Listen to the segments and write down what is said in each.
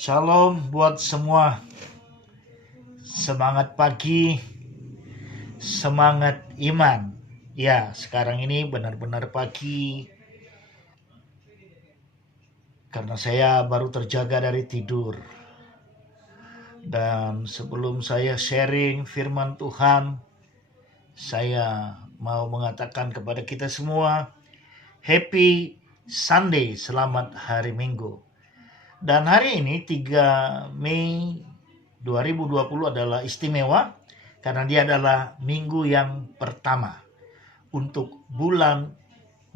Shalom buat semua. Semangat pagi, semangat iman. Ya, sekarang ini benar-benar pagi. Karena saya baru terjaga dari tidur. Dan sebelum saya sharing firman Tuhan, saya mau mengatakan kepada kita semua, Happy Sunday, selamat hari Minggu. Dan hari ini 3 Mei 2020 adalah istimewa karena dia adalah minggu yang pertama untuk bulan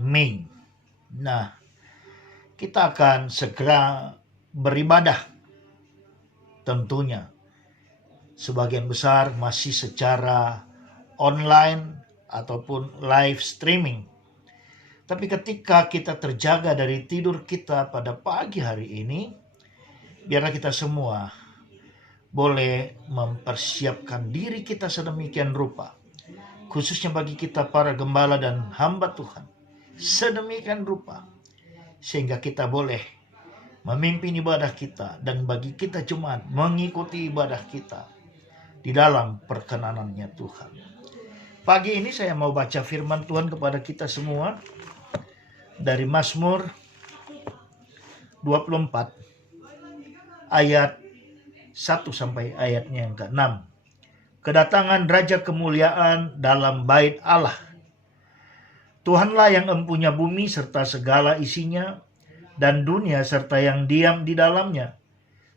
Mei. Nah, kita akan segera beribadah. Tentunya sebagian besar masih secara online ataupun live streaming. Tapi ketika kita terjaga dari tidur kita pada pagi hari ini, biarlah kita semua boleh mempersiapkan diri kita sedemikian rupa, khususnya bagi kita para gembala dan hamba Tuhan, sedemikian rupa, sehingga kita boleh memimpin ibadah kita, dan bagi kita jemaat mengikuti ibadah kita di dalam perkenanannya Tuhan. Pagi ini saya mau baca firman Tuhan kepada kita semua dari Mazmur 24 ayat 1 sampai ayatnya yang ke-6. Kedatangan Raja kemuliaan dalam bait Allah. Tuhanlah yang empunya bumi serta segala isinya, dan dunia serta yang diam di dalamnya.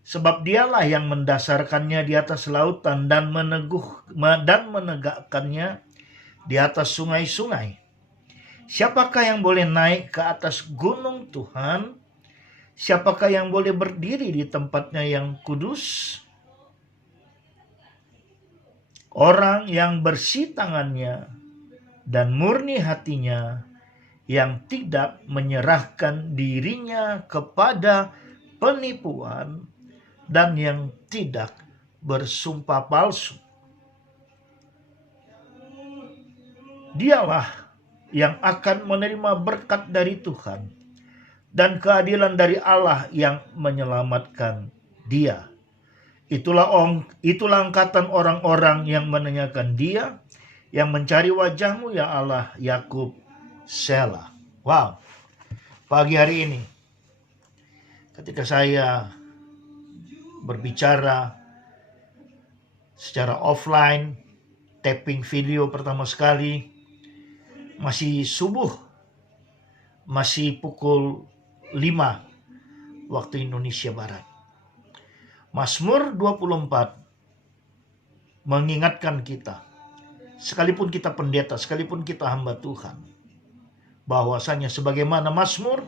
Sebab dialah yang mendasarkannya di atas lautan dan menegakkannya di atas sungai-sungai. Siapakah yang boleh naik ke atas gunung Tuhan? Siapakah yang boleh berdiri di tempatnya yang kudus? Orang yang bersih tangannya dan murni hatinya, yang tidak menyerahkan dirinya kepada penipuan dan yang tidak bersumpah palsu. Dialah yang akan menerima berkat dari Tuhan dan keadilan dari Allah yang menyelamatkan dia. Itulah angkatan orang-orang yang menanyakan dia, yang mencari wajah-Mu ya Allah Yakub, Selah. Wow, pagi hari ini ketika saya berbicara secara offline, tapping video pertama sekali, masih subuh, masih pukul 5 waktu Indonesia Barat. Mazmur 24 mengingatkan kita, sekalipun kita pendeta, sekalipun kita hamba Tuhan, bahwasanya sebagaimana Mazmur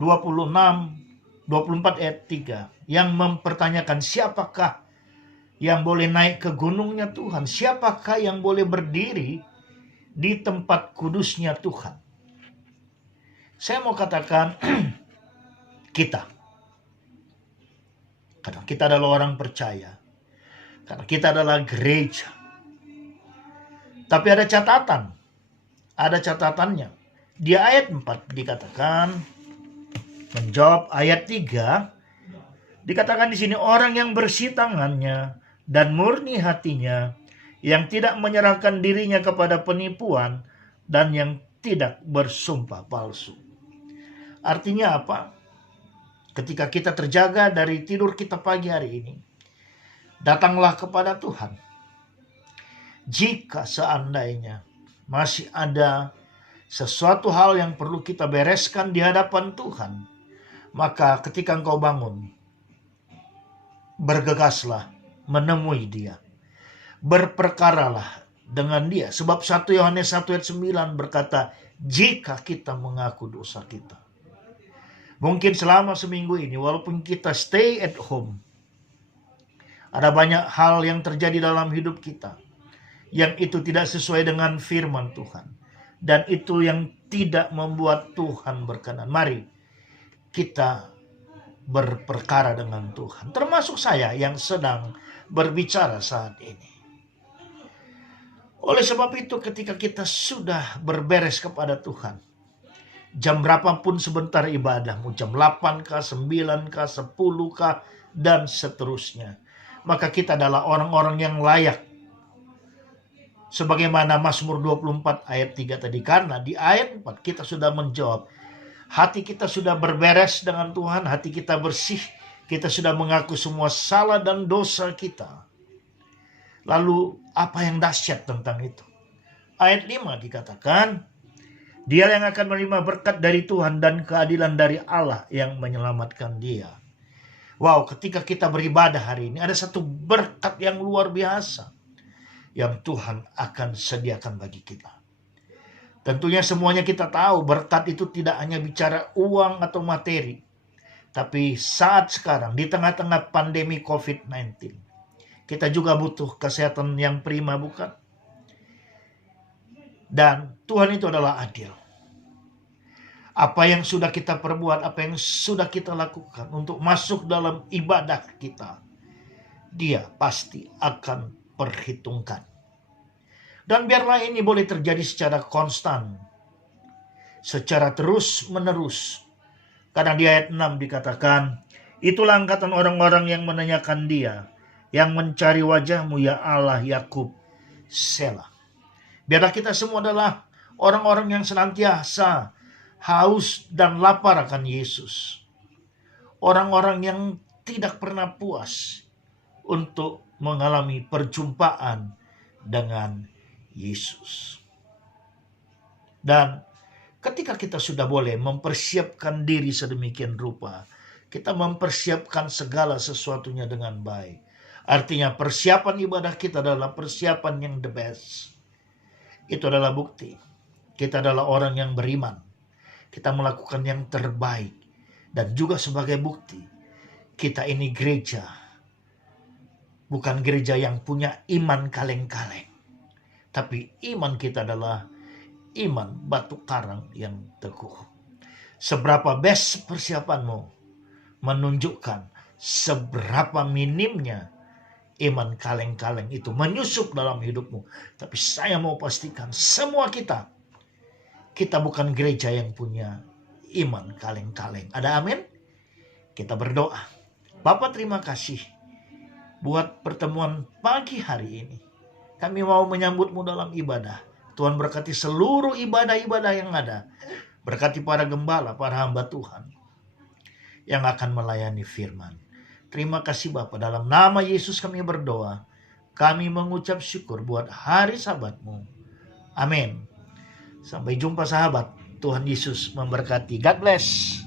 24 ayat 3 yang mempertanyakan siapakah yang boleh naik ke gunungnya Tuhan, siapakah yang boleh berdiri di tempat kudusnya Tuhan. Saya mau katakan kita, karena kita adalah orang percaya, karena kita adalah gereja. Tapi ada catatannya. Di ayat 4 dikatakan, menjawab ayat 3, dikatakan di sini orang yang bersih tangannya dan murni hatinya, yang tidak menyerahkan dirinya kepada penipuan dan yang tidak bersumpah palsu. Artinya apa? Ketika kita terjaga dari tidur kita pagi hari ini, datanglah kepada Tuhan. Jika seandainya masih ada sesuatu hal yang perlu kita bereskan di hadapan Tuhan, maka ketika engkau bangun, bergegaslah menemui Dia. Berperkaralah dengan Dia. Sebab 1 Yohanes 1 ayat 9 berkata, jika kita mengaku dosa kita. Mungkin selama seminggu ini, walaupun kita stay at home, ada banyak hal yang terjadi dalam hidup kita yang itu tidak sesuai dengan firman Tuhan, dan itu yang tidak membuat Tuhan berkenan. Mari kita berperkara dengan Tuhan, termasuk saya yang sedang berbicara saat ini. Oleh sebab itu, ketika kita sudah berberes kepada Tuhan, Jam berapapun sebentar ibadahmu, jam 8 kah, 9 kah, 10 kah, dan seterusnya. Maka kita adalah orang-orang yang layak. Sebagaimana Mazmur 24 ayat 3 tadi. Karena di ayat 4 kita sudah menjawab. Hati kita sudah berberes dengan Tuhan, hati kita bersih. Kita sudah mengaku semua salah dan dosa kita. Lalu apa yang dahsyat tentang itu? Ayat 5 dikatakan, dia yang akan menerima berkat dari Tuhan dan keadilan dari Allah yang menyelamatkan dia. Wow, ketika kita beribadah hari ini, ada satu berkat yang luar biasa yang Tuhan akan sediakan bagi kita. Tentunya semuanya kita tahu berkat itu tidak hanya bicara uang atau materi. Tapi saat sekarang di tengah-tengah pandemi COVID-19, kita juga butuh kesehatan yang prima, bukan? Dan Tuhan itu adalah adil. Apa yang sudah kita perbuat, apa yang sudah kita lakukan untuk masuk dalam ibadah kita, Dia pasti akan perhitungkan. Dan biarlah ini boleh terjadi secara konstan, secara terus menerus. Karena di ayat 6 dikatakan, itulah angkatan orang-orang yang menanyakan Dia, yang mencari wajah-Mu ya Allah Yakub, Selah. Biarlah kita semua adalah orang-orang yang senantiasa haus dan lapar akan Yesus. Orang-orang yang tidak pernah puas untuk mengalami perjumpaan dengan Yesus. Dan ketika kita sudah boleh mempersiapkan diri sedemikian rupa, kita mempersiapkan segala sesuatunya dengan baik. Artinya persiapan ibadah kita adalah persiapan yang the best. Itu adalah bukti. Kita adalah orang yang beriman. Kita melakukan yang terbaik. Dan juga sebagai bukti, kita ini gereja. Bukan gereja yang punya iman kaleng-kaleng. Tapi iman kita adalah iman batu karang yang teguh. Seberapa best persiapanmu menunjukkan seberapa minimnya iman kaleng-kaleng itu menyusup dalam hidupmu. Tapi saya mau pastikan semua kita bukan gereja yang punya iman kaleng-kaleng. Ada amin? Kita berdoa. Bapa, terima kasih buat pertemuan pagi hari ini. Kami mau menyambutmu dalam ibadah. Tuhan berkati seluruh ibadah-ibadah yang ada. Berkati para gembala, para hamba Tuhan yang akan melayani firman. Terima kasih Bapa, dalam nama Yesus kami berdoa. Kami mengucap syukur buat hari Sabat-Mu. Amin. Sampai jumpa sahabat. Tuhan Yesus memberkati. God bless.